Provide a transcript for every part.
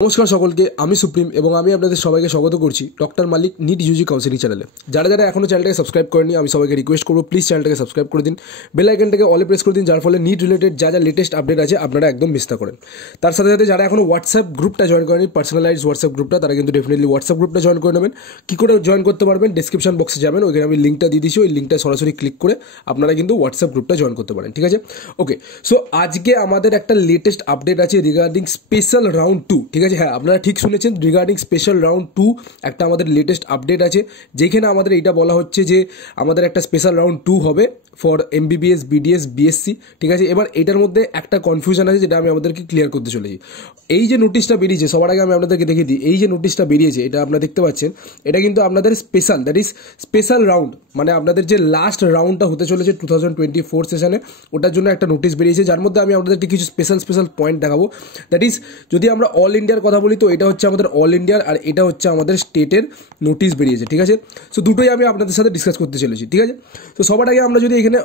নমস্কার সকলকে, আমি সুপ্রিম এবং আমি আপনাদের সবাইকে স্বাগত করছি ডক্টর মালিক নিট ইউজি কাউন্সিলিং চ্যানেলে। যারা যারা এখনও চ্যানেলটাকে সাবস্ক্রাইব করেনি, আমি সবাইকে রিকোয়েস্ট করবো প্লিজ চ্যানেলটাকে সাবস্ক্রাইব করে দিন, বেল আইকনটাকে অলে প্রেস করে দিন, যার ফলে নিট রিলেটেড যা যা লেটেস্ট আপডেট আছে আপনারা একদম মিস না করেন। তার সাথে সাথে যারা এখনও হোয়াটসঅ্যাপ গ্রুপটা জয়েন করেনি, পার্সোনালাইজ হোয়াটসঅ্যাপ গ্রুপটা, তারা কিন্তু ডেফিনেটলি হোয়াটসঅ্যাপ গ্রুপটা জয়েন করে নেবেন। কী করে জয়েন করতে পারবেন, ডিসক্রিপশন বক্সে যাবেন, ওইখানে আমি লিঙ্কটা দিয়ে দিচ্ছি, ওই লিঙ্কটা সরাসরি ক্লিক করে আপনারা কিন্তু হোয়াটসঅ্যাপ গ্রুপটা জয়েন করতে পারেন। ঠিক আছে, ওকে। সো আজকে আমাদের একটা লেটেস্ট আপডেট আছে রিগার্ডিং স্পেশাল রাউন্ড 2। ঠিক আছে, হ্যাঁ আপনারা ঠিক শুনেছেন, রিগার্ডিং স্পেশাল রাউন্ড 2 একটা আমাদের লেটেস্ট আপডেট আছে, যেখানে আমাদের এইটা বলা হচ্ছে যে আমাদের একটা স্পেশাল রাউন্ড 2 হবে ফর এমবিবিএস, বিডিএস, বিএসসি। ঠিক আছে, এবার এটার মধ্যে একটা কনফিউশন আছে যেটা আমি আমাদেরকে ক্লিয়ার করতে চলেছি। এই যে নোটিশটা বেরিয়েছে, সবার আগে আমি আপনাদেরকে দেখিয়ে দিই, এই যে নোটিশটা বেরিয়েছে এটা আপনারা দেখতে পাচ্ছেন, এটা কিন্তু আপনাদের special, that is special round, মানে আপনাদের যে লাস্ট রাউন্ডটা হতে চলেছে 2024 সেশনে, ওটার জন্য একটা নোটিশ বেরিয়েছে, যার মধ্যে আমি আপনাদেরকে কিছু স্পেশাল পয়েন্ট দেখাবো। দ্যাট ইজ যদি আমরা অল ইন্ডিয়ার কথা বলি তো এটা হচ্ছে আমাদের অল ইন্ডিয়ার, আর এটা হচ্ছে আমাদের স্টেটের নোটিশ বেরিয়েছে। ঠিক আছে, সো দুটোই আমি আপনাদের সাথে ডিসকাস করতে চলেছি। ঠিক আছে, তো সবার আগে আমরা যদি এখানে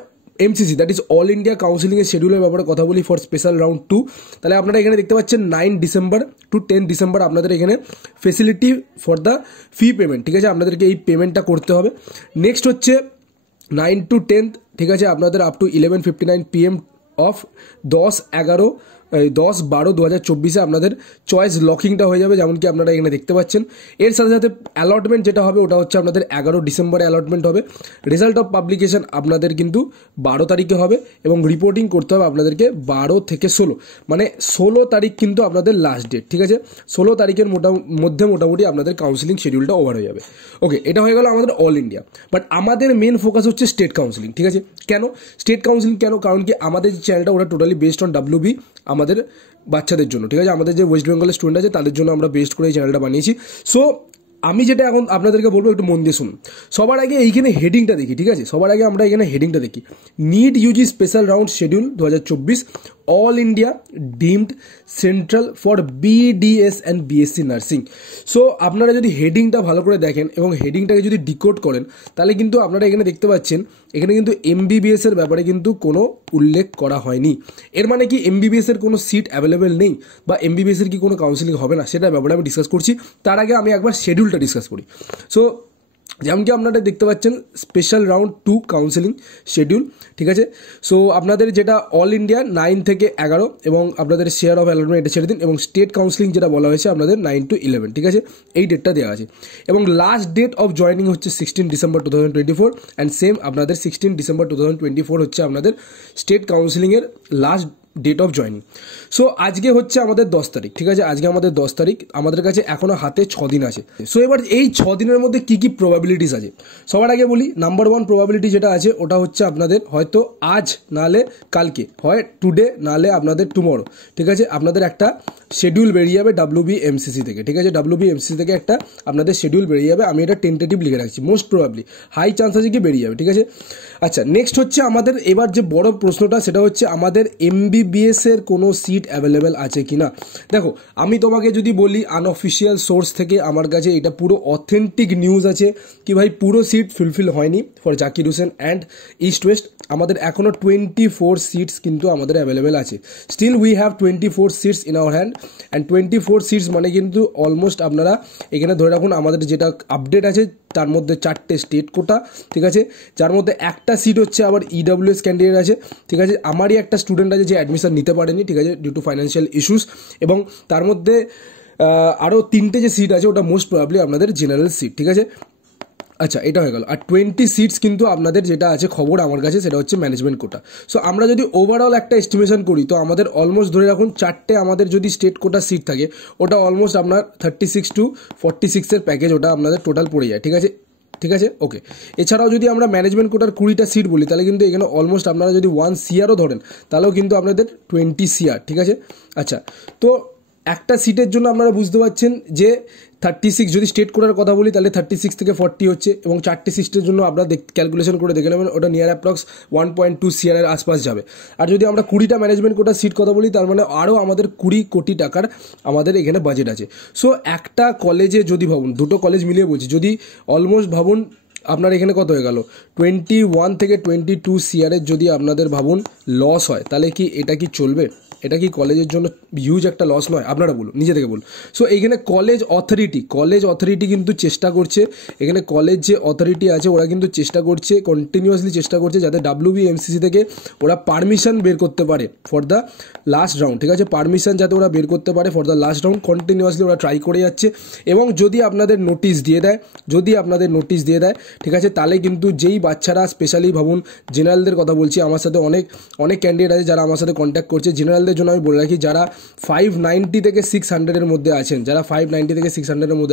MCC, that is all India counselling এর শিডিউলের ব্যাপারে কথা বলি ফর স্পেশাল রাউন্ড 2, তাহলে আপনারা এখানে দেখতে পাচ্ছেন 9 ডিসেম্বর টু 10 ডিসেম্বর আপনাদের এখানে facility for the fee payment. ঠিক আছে, আপনাদেরকে এই পেমেন্টটা করতে হবে। নেক্সট হচ্ছে 9 to 10, ঠিক আছে, আপনাদের আপ টু 11:59 PM অফ 10/12/2024 আপনাদের চয়েস লকিংটা হয়ে যাবে, যেমন কি আপনারা এখানে দেখতে পাচ্ছেন। এর সাথে সাথে অ্যালটমেন্ট যেটা হবে ওটা হচ্ছে আপনাদের 11 ডিসেম্বরে অ্যালটমেন্ট হবে। রেজাল্ট অফ পাবলিকেশন আপনাদের কিন্তু 12 তারিখে হবে এবং রিপোর্টিং করতে হবে আপনাদেরকে 12 থেকে 16, মানে 16 তারিখ কিন্তু আপনাদের লাস্ট ডেট। ঠিক আছে, 16 তারিখের মধ্যে মোটামুটি আপনাদের কাউন্সিলিং শিডিউলটা ওভার হয়ে যাবে। ওকে, এটা হয়ে গেল আমাদের অল ইন্ডিয়া। বাট আমাদের মেন ফোকাস হচ্ছে স্টেট কাউন্সিলিং। ঠিক আছে, কেন স্টেট কাউন্সিলিং, কেন? কারণ কি আমাদের যে চ্যানেলটা ওটা টোটালি বেসড অন WB, আমাদের বাচ্চাদের জন্য। ঠিক আছে, আমাদের যে ওয়েস্ট বেঙ্গলের স্টুডেন্ট আছে তাদের জন্য আমরা বেস্ট করে এই চ্যানেলটা বানিয়েছি। সো আমি যেটা এখন আপনাদেরকে বলবো একটু মন দিয়ে শুনুন। সবার আগে এইখানে হেডিংটা দেখি। ঠিক আছে, সবার আগে আমরা এখানে হেডিংটা দেখি, NEET UG special round schedule 2024 all India deemed central for BDS and BSc nursing. So আপনারা যদি হেডিংটা ভালো করে দেখেন এবং হেডিংটাকে যদি ডিকোড করেন, তাহলে কিন্তু আপনারা এখানে দেখতে পাচ্ছেন এখানে কিন্তু এমবিবিএস এর ব্যাপারে কিন্তু কোনো উল্লেখ করা হয়নি। এর মানে কি এমবিবিএস এর কোনো সিট অ্যাভেলেবেল নেই বা এমবিবিএস এর কি কোনো কাউন্সিলিং হবে না, সেটার ব্যাপারে আমি ডিসকাস করছি। তার আগে আমি একবার শিডিউলটা ডিসকাস করি। সো যেমন কি আপনারা দেখতে পাচ্ছেন স্পেশাল রাউন্ড 2 কাউন্সিলিং শিডিউল। ঠিক আছে, সো আপনাদের যেটা অল ইন্ডিয়া 9 থেকে 11 এবং আপনাদের শেয়ার অফ অ্যালটমেন্ট এটা ছেড়ে দিন, এবং স্টেট কাউন্সিলিং যেটা বলা হয়েছে আপনাদের 9 to 11। ঠিক আছে, এই ডেটটা দেওয়া আছে এবং লাস্ট ডেট অফ জয়েনিং হচ্ছে 16 ডিসেম্বর 2024 অ্যান্ড সেম আপনাদের 16 ডিসেম্বর 2024 হচ্ছে আপনাদের স্টেট কাউন্সিলিংয়ের last date of joining. So আজকে হচ্ছে আমাদের 10 তারিখ। ঠিক আছে, আজকে আমাদের 10 তারিখ, আমাদের কাছে এখনো হাতে 6 দিন আছে। সো এবার এই 6 দিনের মধ্যে কি কি প্রবাবিলিটিস আছে সবার আগে বলি। নাম্বার 1 প্রবাবিলিটি যেটা আছে ওটা হচ্ছে আপনাদের হয়তো আজ নাহলে কালকে, হয় টুডে নাহলে আপনাদের টুমরো। ঠিক আছে, আপনাদের একটা শিডিউল বেরিয়ে যাবে WBMCC থেকে। ঠিক আছে, WBMCC থেকে একটা আপনাদের শিডিউল বেরিয়ে যাবে, আমি এটা টেন্টেটিভ লিখে রাখছি, মোস্ট প্রবাবলি হাই চান্স আছে কি বেরিয়ে যাবে। ঠিক আছে, আচ্ছা নেক্সট হচ্ছে আমাদের এবার যে বড় প্রশ্নটা সেটা হচ্ছে আমাদের এমবিবিএস এর কোনো সিট অ্যাভেলেবেল আছে কিনা। দেখো আমি তোমাকে যদি বলি আনঅফিসিয়াল সোর্স থেকে আমার কাছে এটা পুরো অথেন্টিক নিউজ আছে কি ভাই পুরো সিট ফুলফিল হয়নি for Zakir Hussain and east west. আমাদের এখনো 24 সিটস কিন্তু আমাদের অ্যাভেলেবেল আছে। Still we have 24 seats in our hand and 24 seats মানে কিন্তু অলমোস্ট আপনারা এখানে ধরে রাখুন আমাদের যেটা আপডেট আছে তার মধ্যে 4টে স্টেট কোটা। ঠিক আছে, যার মধ্যে একটা সিট হচ্ছে আবার ইডব্লিউএস ক্যান্ডিডেট আছে। ঠিক আছে, আমারই একটা স্টুডেন্ট আছে যে অ্যাডমিশন নিতে পারেনি, ঠিক আছে, ডিউ টু ফাইন্যান্সিয়াল ইস্যুস, এবং তার মধ্যে আরও 3টে যে সিট আছে ওটা মোস্ট প্রবাবলি আপনাদের জেনারেল সিট। ঠিক আছে, আচ্ছা এটা হয়ে গেল। আর 20 সিটস কিন্তু আপনাদের যেটা আছে খবর আমার কাছে সেটা হচ্ছে ম্যানেজমেন্ট কোটা। সো আমরা যদি ওভারঅল একটা এস্টিমেশন করি তো আমাদের অলমোস্ট ধরে রাখুন 4টে আমাদের যদি স্টেট কোটা সিট থাকে ওটা অলমোস্ট আপনার 36 to 46 এর প্যাকেজ ওটা আপনাদের টোটাল পড়ে যায়। ঠিক আছে, ঠিক আছে, ওকে। এছাড়াও যদি আমরা ম্যানেজমেন্ট কোটার 20টা সিট বলি তাহলে কিন্তু এখানে অলমোস্ট আপনারা যদি 1 CRও ধরেন তাহলেও কিন্তু আপনাদের 20 CR। ঠিক আছে, আচ্ছা তো একটা সিটের জন্য আপনারা বুঝতে পারছেন যে 36, যদি স্টেট কোটার কথা বলি তাহলে 36 থেকে 40 হচ্ছে, এবং 4টে সিটের জন্য আপনারা ক্যালকুলেশন করে দেখে নেবেন ওটা নিয়ার অ্যাপ্রক্স 1.2 CR এর আশপাশ যাবে। আর যদি আমরা 20টা ম্যানেজমেন্ট কোটার সিট কথা বলি তার মানে আরও আমাদের 20 কোটি টাকার আমাদের এখানে বাজেট আছে। সো একটা কলেজে যদি ভাবুন, দুটো কলেজ মিলিয়ে বলছি, যদি অলমোস্ট ভাবুন আপনার এখানে কত হয়ে গেল 21 থেকে 22 CR এর যদি আপনাদের ভাবুন লস হয় তাহলে কি এটা কি চলবে? এটা কি কলেজের জন্য হিউজ একটা লস নয়? আপনারা বলুন, নিজে থেকে বলুন। সো এইখানে কলেজ অথরিটি কিন্তু চেষ্টা করছে, এখানে কলেজ যে অথরিটি আছে ওরা কিন্তু চেষ্টা করছে, কন্টিনিউয়াসলি চেষ্টা করছে যাতে WBMCC থেকে ওরা পারমিশন বের করতে পারে ফর দ্য লাস্ট রাউন্ড, ঠিক আছে? পারমিশন যাতে ওরা বের করতে পারে for the last round, continuously ওরা ট্রাই করে যাচ্ছে। এবং যদি আপনাদের নোটিশ দিয়ে দেয়, ঠিক আছে, তাহলে কিন্তু যেই বাচ্চারা, স্পেশালি ভাবুন জেনারেলদের কথা বলছি, আমার সাথে অনেক ক্যান্ডিডেট আছে যারা আমার সাথে কন্ট্যাক্ট করছে। জেনারেলদের জন্য আমি বলে রাখি, যারা 590 থেকে 600-এর মধ্যে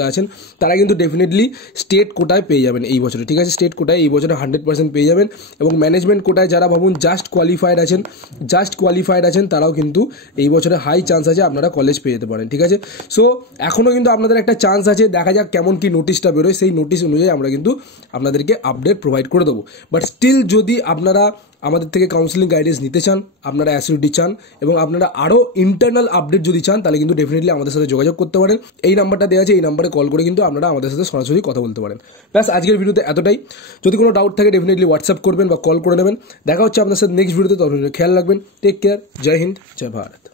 আছেন, তারা কিন্তু ডেফিনেটলি স্টেট কোটায় পেয়ে যাবেন এই বছরে, ঠিক আছে? স্টেট কোটায় এই বছরে 100% পেয়ে যাবেন। এবং ম্যানেজমেন্ট কোটায় যারা ভাবুন জাস্ট কোয়ালিফাইড আছেন তারাও কিন্তু এই বছরে হাই চান্স আছে আপনারা কলেজ পেয়ে যেতে পারেন, ঠিক আছে? সো এখনও কিন্তু আপনাদের একটা চান্স আছে, দেখা যাক কেমন কি নোটিশটা বেরোয়, সেই নোটিশ অনুযায়ী আমরা কিন্তু আপনাদেরকে আপডেট প্রোভাইড করে দেবো। বাট স্টিল যদি আপনারা আমাদের থেকে কাউন্সিলিং গাইডেন্স নিতে চান, আপনারা অ্যাসিডিটি চান এবং আপনারা আরও ইন্টারনাল আপডেট যদি চান, তাহলে কিন্তু ডেফিনেটলি আমাদের সাথে যোগাযোগ করতে পারেন। এই নাম্বারটা দেওয়া আছে, এই নাম্বারে কল করে কিন্তু আপনারা আমাদের সাথে সরাসরি কথা বলতে পারেন। ব্যাস, আজকের ভিডিওতে এতটাই। যদি কোনো ডাউট থাকে ডেফিনেটলি হোয়াটসঅ্যাপ করবেন বা কল করে নেবেন। দেখা হচ্ছে আপনার সাথে নেক্সট ভিডিওতে, তখন খেয়াল রাখবেন। Take care. জয় হিন্দ, জয় ভারত।